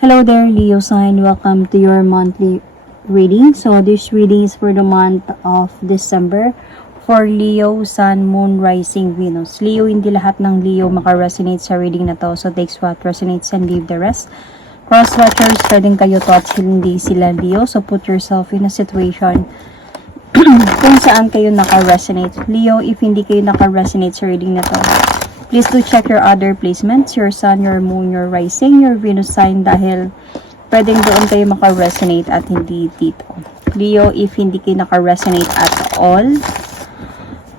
Hello there, Leo sign. Welcome to your monthly reading. So this reading is for the month of December for Leo, Sun, Moon, Rising, Venus. Leo, hindi lahat ng Leo maka-resonate sa reading na to. So takes what resonates and leave the rest. Cross-watchers, pwedeng kayo to at hindi sila Leo. So put yourself in a situation kung saan kayo naka-resonate. Leo, if hindi kayo naka-resonate sa reading na to, please do check your other placements, your sun, your moon, your rising, your Venus sign dahil pwedeng doon kayo maka-resonate at hindi dito. Leo, if hindi kayo naka-resonate at all,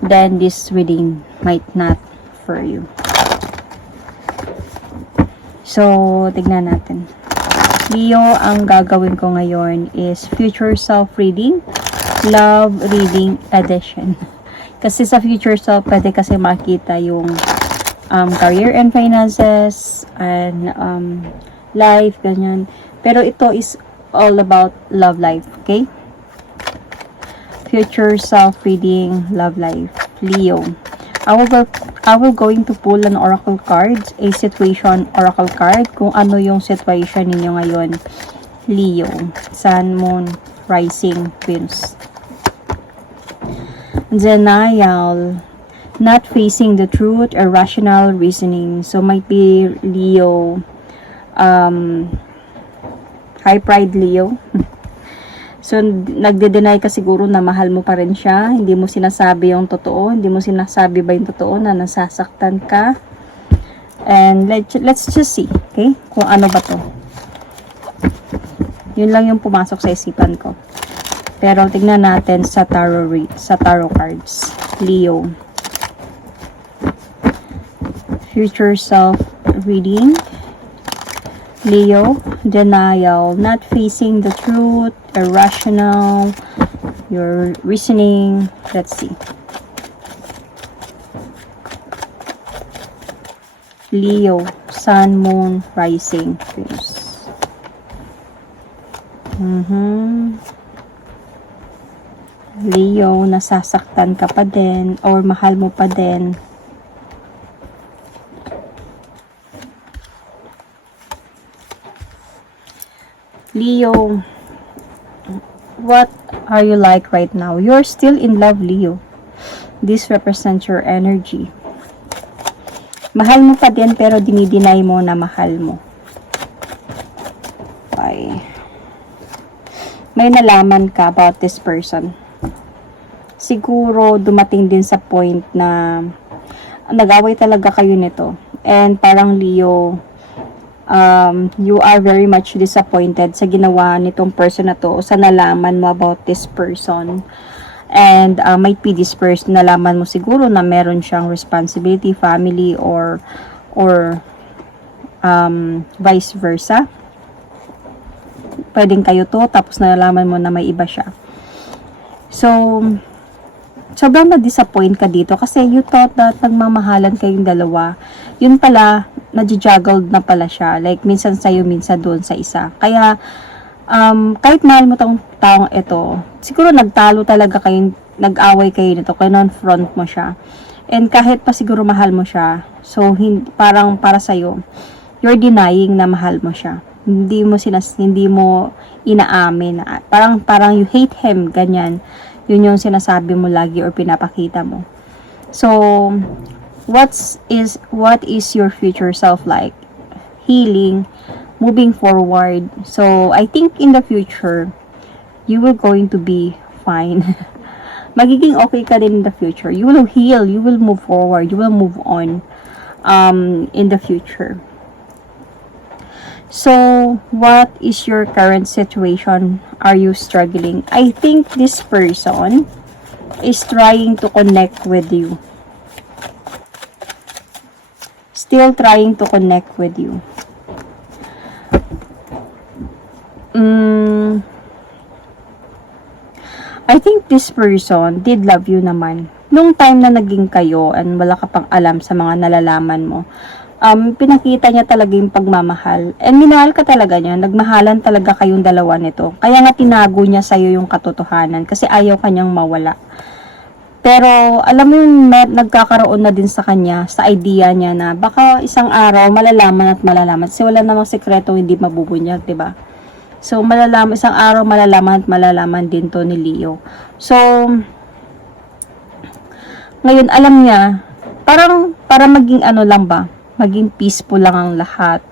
then this reading might not for you. So, tignan natin. Leo, ang gagawin ko ngayon is future self reading, love reading edition. Kasi sa future self, pwede kasi makita yung career and finances and life, ganyan. Pero ito is all about love life, okay? Future self reading, love life. Leo, I will going to pull an oracle cards, a situation oracle card, kung ano yung situation ninyo ngayon. Leo, Sun, Moon, Rising, Venus. Denial, not facing the truth, irrational reasoning. So might be Leo, high pride Leo. So nagde-deny ka siguro na mahal mo pa rin siya, hindi mo sinasabi yung totoo, hindi mo sinasabi ba yung totoo na nasasaktan ka. And let's just see, okay? Kung ano ba to. Yun lang yung pumasok sa isipan ko. Pero tignan natin sa tarot cards. Leo, future self reading. Leo, denial, not facing the truth, irrational, your reasoning. Let's see. Leo, Sun, Moon, Rising, Venus. Leo, nasasaktan ka pa din or mahal mo pa din. Leo, what are you like right now? You're still in love, Leo. This represents your energy. Mahal mo pa din pero dinideny mo na mahal mo. Okay. May nalaman ka about this person. Siguro dumating din sa point na nag-away talaga kayo nito. And parang Leo, you are very much disappointed sa ginawa nitong person na to, sa nalaman mo about this person. And might be this person, nalaman mo siguro na meron siyang responsibility, family, or vice versa. Pwedeng kayo to, tapos nalaman mo na may iba siya. So, sobrang na-disappoint ka dito kasi you thought that nagmamahalan kayong dalawa. Yun pala, nadjuggled na pala siya. Like, minsan sa'yo, minsan doon sa isa. Kaya, kahit mahal mo tong taong ito, siguro nagtalo talaga kayong, nag-away kayo nito, kinonfront mo siya. And kahit pa siguro mahal mo siya, so, parang para sa'yo, you're denying na mahal mo siya. Hindi mo inaamin na, parang you hate him, ganyan. Yun yung sinasabi mo lagi or pinapakita mo. So, what is your future self like? Healing, moving forward. So, I think in the future, you will going to be fine. Magiging okay ka din in the future. You will heal, you will move forward, you will move on in the future. So, what is your current situation? Are you struggling? I think this person is trying to connect with you. Still trying to connect with you. I think this person did love you naman. Nung time na naging kayo and wala ka pang alam sa mga nalalaman mo, pinakita niya talaga yung pagmamahal. And minahal ka talaga niya. Nagmahalan talaga kayong dalawa nito. Kaya nga tinago niya sa'yo yung katotohanan kasi ayaw kanyang mawala. Pero, alam mo yung nagkakaroon na din sa kanya, sa idea niya na baka isang araw malalaman at malalaman. Kasi wala namang sekreto hindi mabubunyag, 'di ba? So, malalaman, isang araw malalaman at malalaman din to ni Leo. So, ngayon, alam niya, parang, para maging ano lang ba, maging peaceful lang ang lahat.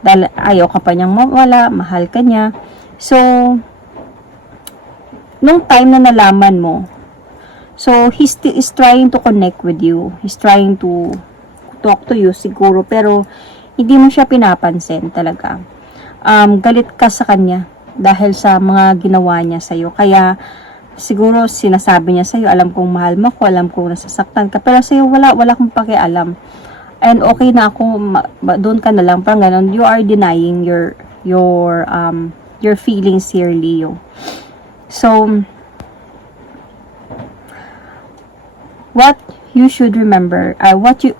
Dahil ayaw ka pa niyang mawala, mahal ka niya. So, nung time na nalaman mo, so, he still is trying to connect with you. He's trying to talk to you siguro, pero hindi mo siya pinapansin talaga. Galit ka sa kanya dahil sa mga ginawa niya sa'yo. Kaya, siguro sinasabi niya sa'yo, alam kong mahal mo ko, alam kong nasasaktan ka, pero sa'yo wala kong pakialam. And okay na ako, doon ka na lang, parang ganun. You are denying your feelings here, Leo. So, what you should remember, what you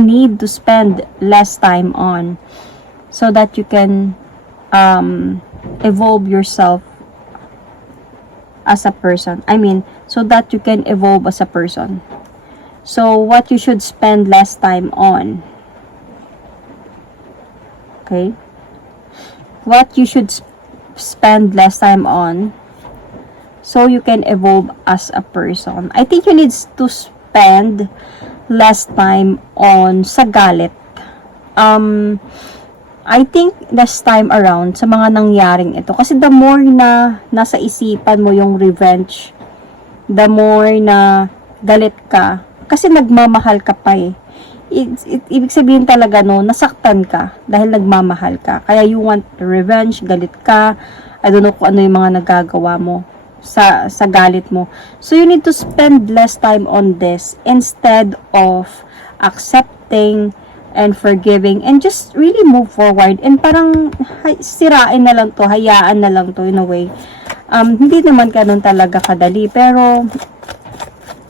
need to spend less time on, so that you can evolve yourself as a person. I mean, so that you can evolve as a person. So, what you should spend less time on. Okay? What you should spend less time on, so you can evolve as a person. I think you need to spend less time on sa galit. I think this time around, sa mga nangyaring ito, kasi the more na nasa isipan mo yung revenge, the more na galit ka, kasi nagmamahal ka pa eh. Ibig sabihin talaga no, nasaktan ka dahil nagmamahal ka. Kaya you want revenge, galit ka, I don't know kung ano yung mga nagagawa mo sa galit mo. So you need to spend less time on this instead of accepting and forgiving and just really move forward and parang sirain na lang to, hayaan na lang to in a way. Hindi naman ganun talaga kadali, pero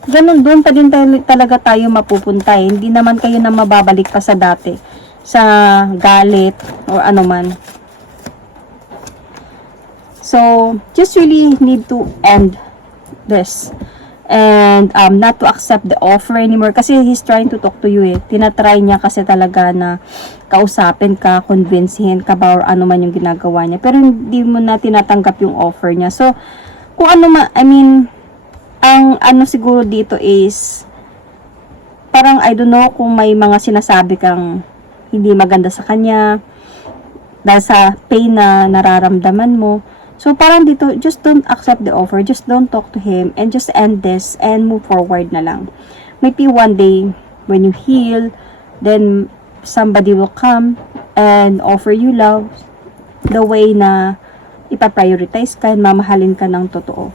ganun, doon pa din talaga tayo mapupunta eh. Hindi naman kayo na mababalik pa sa dati, sa galit or ano man. So, just really need to end this and not to accept the offer anymore kasi he's trying to talk to you eh. Tinatry niya kasi talaga na kausapin ka, convincehin ka ba or ano man yung ginagawa niya, pero hindi mo na tinatanggap yung offer niya. So, kung ano man, I mean, ang ano siguro dito is parang I don't know kung may mga sinasabi kang hindi maganda sa kanya dahil sa pain na nararamdaman mo. So, parang dito, just don't accept the offer. Just don't talk to him and just end this and move forward na lang. Maybe one day, when you heal, then somebody will come and offer you love the way na ipaprioritize ka and mamahalin ka ng totoo.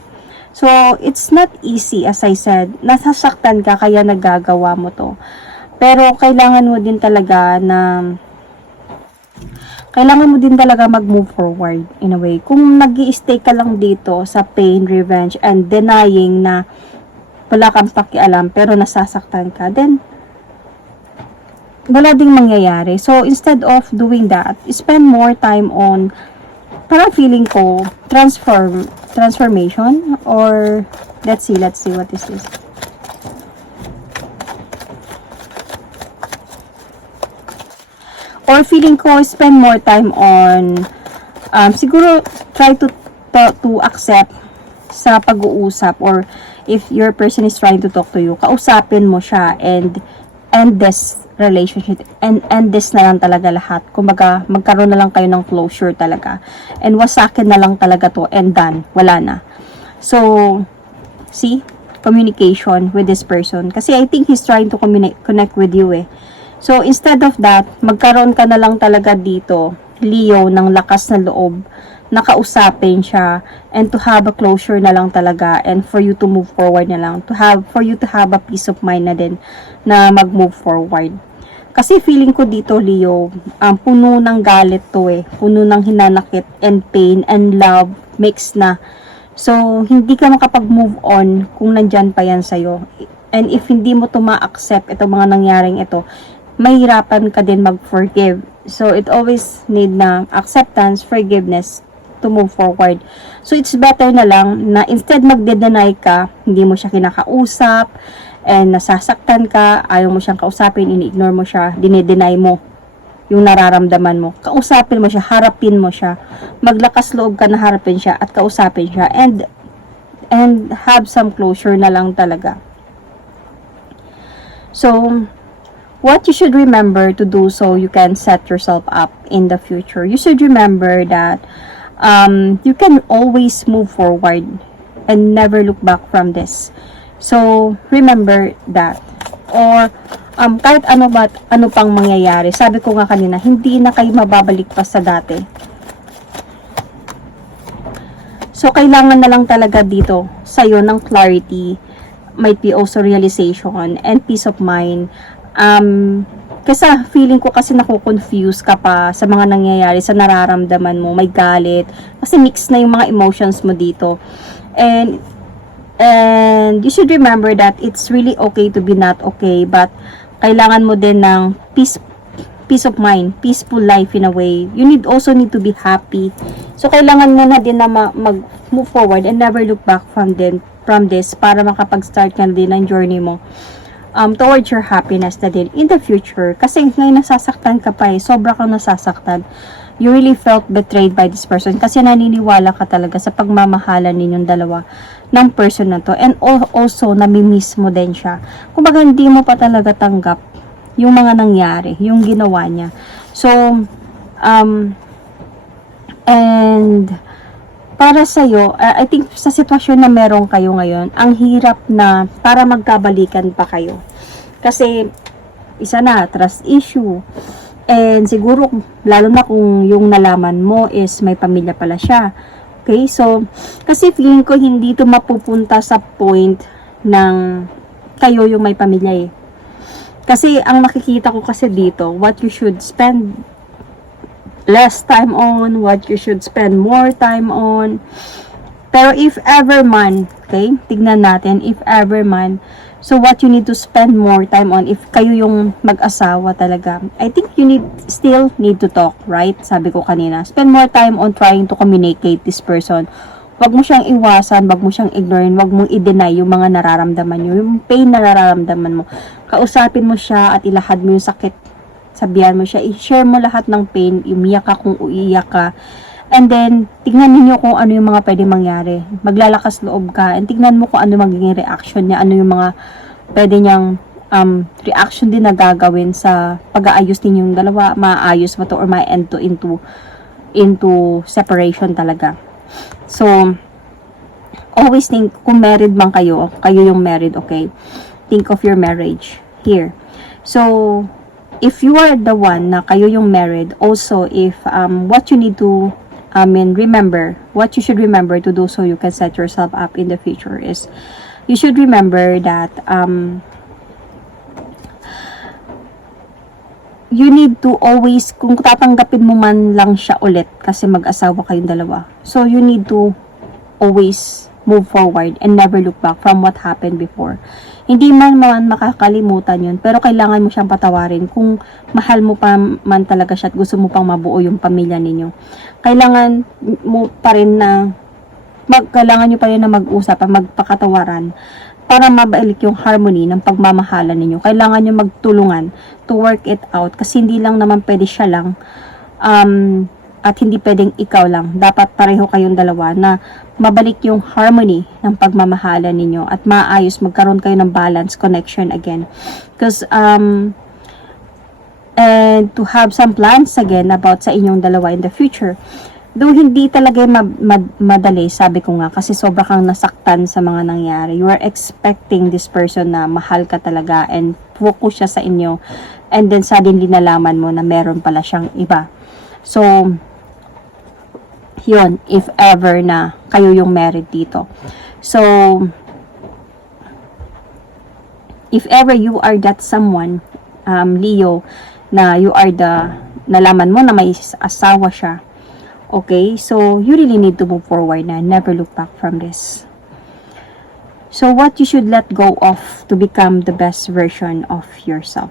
So, it's not easy, as I said. Nasasaktan ka, kaya nagagawa mo to. Pero, kailangan mo din talaga mag-move forward in a way. Kung nag-i-stay ka lang dito sa pain, revenge, and denying na wala kang pakialam pero nasasaktan ka, then wala ding mangyayari. So, instead of doing that, spend more time on, parang feeling ko, transformation, or let's see, what is this? Or feeling ko, spend more time on, siguro, try to accept sa pag-uusap, or if your person is trying to talk to you, kausapin mo siya and end this relationship, and end this na lang talaga lahat. Kumbaga, magkaroon na lang kayo ng closure talaga. And wasakin na lang talaga to, and done. Wala na. So, see? Communication with this person. Kasi I think he's trying to connect with you eh. So, instead of that, magkaroon ka na lang talaga dito, Leo, ng lakas na loob, nakausapin siya, and to have a closure na lang talaga, and for you to move forward na lang, for you to have a peace of mind na din, na mag-move forward. Kasi feeling ko dito, Leo, puno ng galit to eh, puno ng hinanakit, and pain, and love, mix na. So, hindi ka makapag-move on kung nandyan pa yan sa'yo. And if hindi mo to ma-accept itong mga nangyaring ito, mahirapan ka din mag-forgive. So, it always need na acceptance, forgiveness, to move forward. So, it's better na lang na instead magde-deny ka, hindi mo siya kinakausap, and nasasaktan ka, ayaw mo siyang kausapin, ini-ignore mo siya, dinideny mo yung nararamdaman mo. Kausapin mo siya, harapin mo siya. Maglakas loob ka na harapin siya at kausapin siya, and have some closure na lang talaga. So, what you should remember to do so you can set yourself up in the future. You should remember that you can always move forward and never look back from this. So, remember that. Or, kahit ano pang mangyayari, sabi ko nga kanina, hindi na kayo mababalik pa sa dati. So, kailangan na lang talaga dito sa'yo ng clarity, might be also realization, and peace of mind. Kasi feeling ko kasi nakukonfuse ka pa sa mga nangyayari, sa nararamdaman mo, may galit, kasi mix na yung mga emotions mo dito. And you should remember that it's really okay to be not okay, but kailangan mo din ng peace of mind, peaceful life in a way. You also need to be happy. So, kailangan mo na din na mag-move forward and never look back from this para makapag-start ka na din ang journey mo towards your happiness na din in the future. Kasi ngayon nasasaktan ka pa sobra kang nasasaktan. You really felt betrayed by this person kasi naniniwala ka talaga sa pagmamahalan ninyong dalawa ng person na to, and also namimiss mo din siya. Kumbaga hindi mo pa talaga tanggap yung mga nangyari, yung ginawa niya. So, and para sa'yo, I think sa sitwasyon na meron kayo ngayon, ang hirap na para magkabalikan pa kayo. Kasi, isa na, trust issue. And siguro, lalo na kung yung nalaman mo is may pamilya pala siya. Okay, so, kasi feeling ko hindi ito mapupunta sa point ng kayo yung may pamilya Kasi, ang nakikita ko kasi dito, what you should spend less time on, what you should spend more time on. Pero if ever man, okay, tignan natin, if ever man, so what you need to spend more time on, if kayo yung mag-asawa talaga, I think you still need to talk, right? Sabi ko kanina, spend more time on trying to communicate this person. Wag mo siyang iwasan, wag mo siyang ignorin, wag mong i-deny yung mga nararamdaman nyo, yung pain na nararamdaman mo. Kausapin mo siya at ilahad mo yung sakit. Sabihan mo siya, i-share mo lahat ng pain, umiyak ka kung uiyak ka. And then, tignan niyo kung ano yung mga pwede mangyari. Maglalakas loob ka, and tignan mo kung ano magiging reaction niya, ano yung mga pwede niyang reaction din na gagawin sa pag-aayos ninyong dalawa, maayos mo to or ma-end to into separation talaga. So, always think, kung married man kayo yung married, okay? Think of your marriage here. So, if you are the one na kayo yung married, also if what you need to remember, what you should remember to do so you can set yourself up in the future is, you should remember that you need to always, kung tatanggapin mo man lang siya ulit kasi mag-asawa kayong dalawa, so you need to always move forward and never look back from what happened before. Hindi man makakalimutan yun, pero kailangan mo siyang patawarin kung mahal mo pa man talaga siya at gusto mo pang mabuo yung pamilya ninyo. Kailangan mo pa rin na kailangan nyo pa rin na mag-usap, magpakatawaran para mabalik yung harmony ng pagmamahalan ninyo. Kailangan nyo magtulungan to work it out kasi hindi lang naman pwede siya lang at hindi pwedeng ikaw lang. Dapat pareho kayong dalawa na mabalik yung harmony ng pagmamahalan ninyo at maayos, magkaroon kayo ng balance, connection again. Because and to have some plans again about sa inyong dalawa in the future. Though hindi talaga madali, sabi ko nga, kasi sobra kang nasaktan sa mga nangyari. You are expecting this person na mahal ka talaga and focus siya sa inyo, and then suddenly nalaman mo na meron pala siyang iba. So, yun, if ever na kayo yung married dito. So, if ever you are that someone, Leo, na you are nalaman mo na may asawa siya, okay, so you really need to move forward na, never look back from this. So, what you should let go of to become the best version of yourself.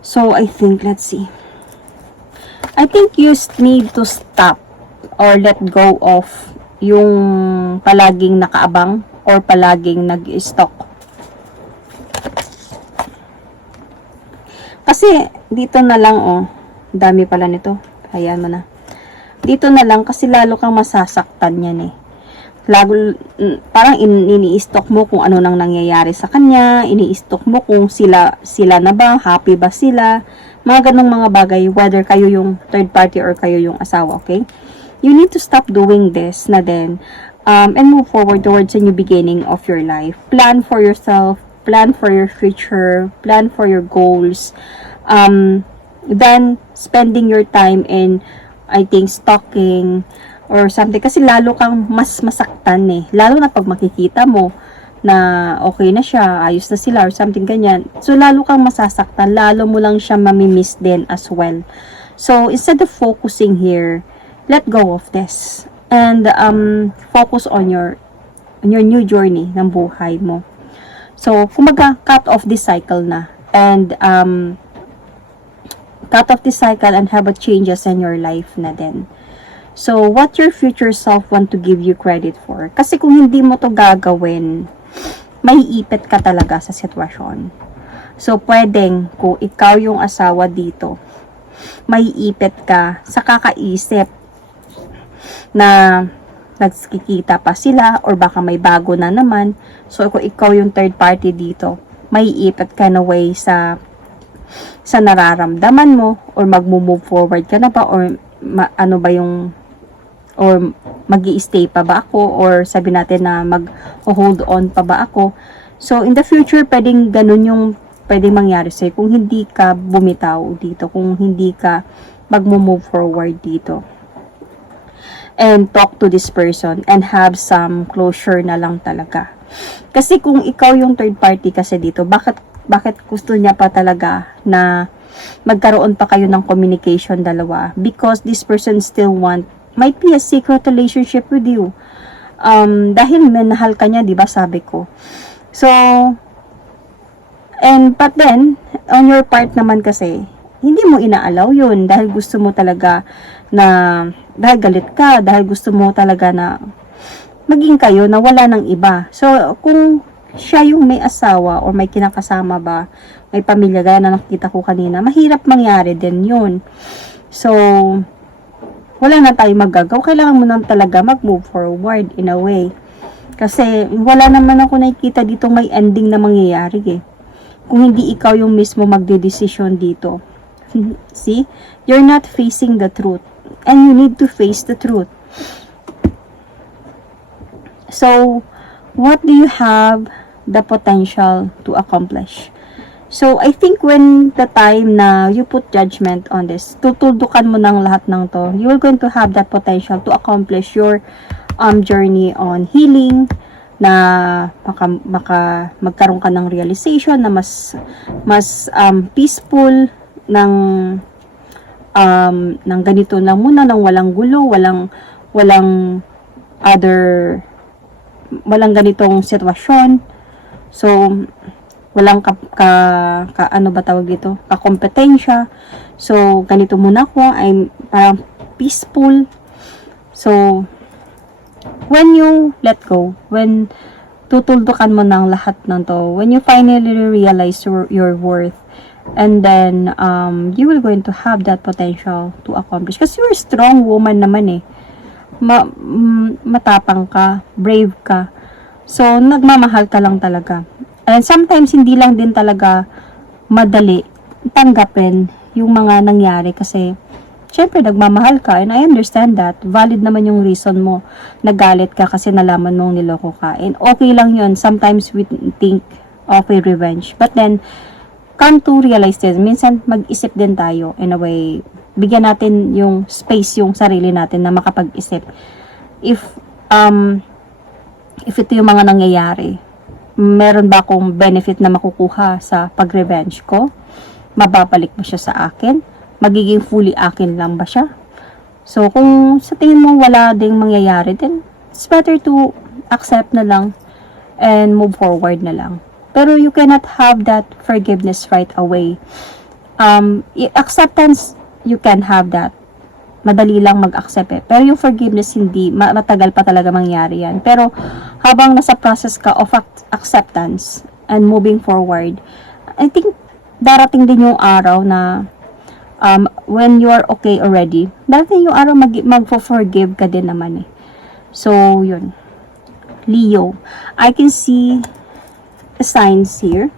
So, I think, let's see. I think you need to stop or let go of yung palaging nakaabang or palaging nag-stock. Kasi dito na lang, oh, dami pala nito. Ayan mo na. Dito na lang kasi lalo kang masasaktan yan eh. Parang ini-stock mo kung ano nang nangyayari sa kanya, ini-stock mo kung sila na ba, happy ba sila, mga ganong mga bagay, whether kayo yung third party or kayo yung asawa, okay? You need to stop doing this na din, and move forward towards a new beginning of your life. Plan for yourself, plan for your future, plan for your goals, then spending your time in, I think, stalking, or something, kasi lalo kang mas masaktan eh. Lalo na pag makikita mo na okay na siya, ayos na sila, or something ganyan. So, lalo kang masasaktan, lalo mo lang siya mamimiss din as well. So, instead of focusing here, let go of this. And, focus on your new journey ng buhay mo. So, kumaga, cut off this cycle na. And, cut off this cycle and have a changes in your life na din. So, what your future self want to give you credit for? Kasi kung hindi mo to gagawin, maiipit ka talaga sa sitwasyon. So, pwedeng, kung ikaw yung asawa dito, maiipit ka sa kakaisip na nagkikita pa sila or baka may bago na naman. So, kung ikaw yung third party dito, maiipit ka na way sa nararamdaman mo or mag-move forward ka na ba or ano ba yung or magi-stay pa ba ako or sabi natin na mag-hold on pa ba ako. So, in the future, pwedeng ganun yung pwedeng mangyari sa'yo kung hindi ka bumitaw dito, kung hindi ka mag-move forward dito. And talk to this person and have some closure na lang talaga. Kasi kung ikaw yung third party kasi dito, bakit gusto niya pa talaga na magkaroon pa kayo ng communication dalawa? Because this person still might be a secret relationship with you. Dahil minahal ka niya, di ba, sabi ko. So, but then, on your part naman kasi, hindi mo inaalaw yun dahil gusto mo talaga na, dahil galit ka, dahil gusto mo talaga na maging kayo na wala ng iba. So, kung siya yung may asawa or may kinakasama ba, may pamilya, gaya na nakita ko kanina, mahirap mangyari din yun. So, wala na tayo magagawa. Kailangan mo na talaga mag-move forward in a way. Kasi wala naman ako nakikita dito may ending na mangyayari eh. Kung hindi ikaw yung mismo magde-decision dito. See? You're not facing the truth. And you need to face the truth. So, what do you have the potential to accomplish? So, I think when the time na you put judgment on this, tutuldukan mo ng lahat ng to, you are going to have that potential to accomplish your journey on healing, na magkaroon ka ng realization na mas peaceful ng ganito lang muna, ng walang gulo, walang ganitong sitwasyon. So, walang ano ba tawag dito? Kakompetensya. So, ganito muna ako. I'm parang peaceful. So, when you let go, when tutuldukan mo ng lahat ng to, when you finally realize your worth, and then, you will going to have that potential to accomplish. Kasi you're a strong woman naman eh. Matapang ka, brave ka. So, nagmamahal ka lang talaga. And sometimes, hindi lang din talaga madali tanggapin yung mga nangyari kasi, syempre, nagmamahal ka and I understand that. Valid naman yung reason mo. Nagalit ka kasi nalaman mong niloko ka. And okay lang yun. Sometimes, we think of a revenge. But then, come to realize this. Minsan, mag-isip din tayo in a way. Bigyan natin yung space, yung sarili natin na makapag-isip. If ito yung mga nangyayari, meron ba akong benefit na makukuha sa pag-revenge ko? Mababalik ba siya sa akin? Magiging fully akin lang ba siya? So, kung sa tingin mo wala ding mangyayari, then it's better to accept na lang and move forward na lang. Pero you cannot have that forgiveness right away. Acceptance, you can have that. madali lang mag-accept eh. Pero yung forgiveness, hindi, matagal pa talaga mangyari yan. Pero habang nasa process ka of acceptance and moving forward, I think darating din yung araw na when you are okay already, darating yung araw mag-forgive ka din naman eh. So, yun. Leo, I can see signs here.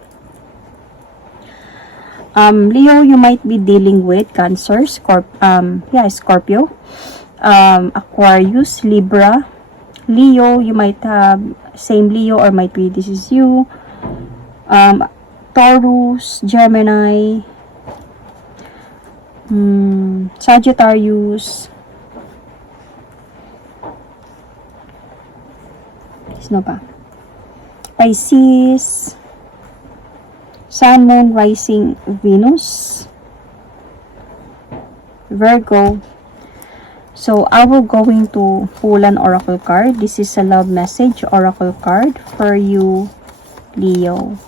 Leo, you might be dealing with Cancer, Scorpio, Aquarius, Libra. Leo, you might have same Leo or might be this is you. Taurus, Gemini, Sagittarius. Sino pa? Pisces, Sun, Moon, Rising, Venus, Virgo. So, I will going to pull an oracle card. This is a love message oracle card for you, Leo.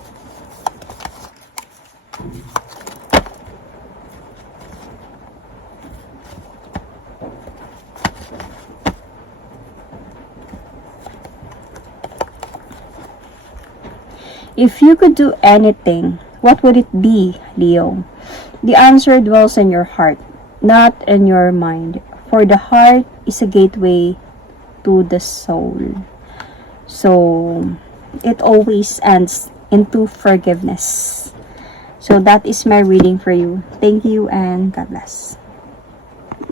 If you could do anything, what would it be, Leo? The answer dwells in your heart, not in your mind. For the heart is a gateway to the soul. So, it always ends into forgiveness. So, that is my reading for you. Thank you and God bless.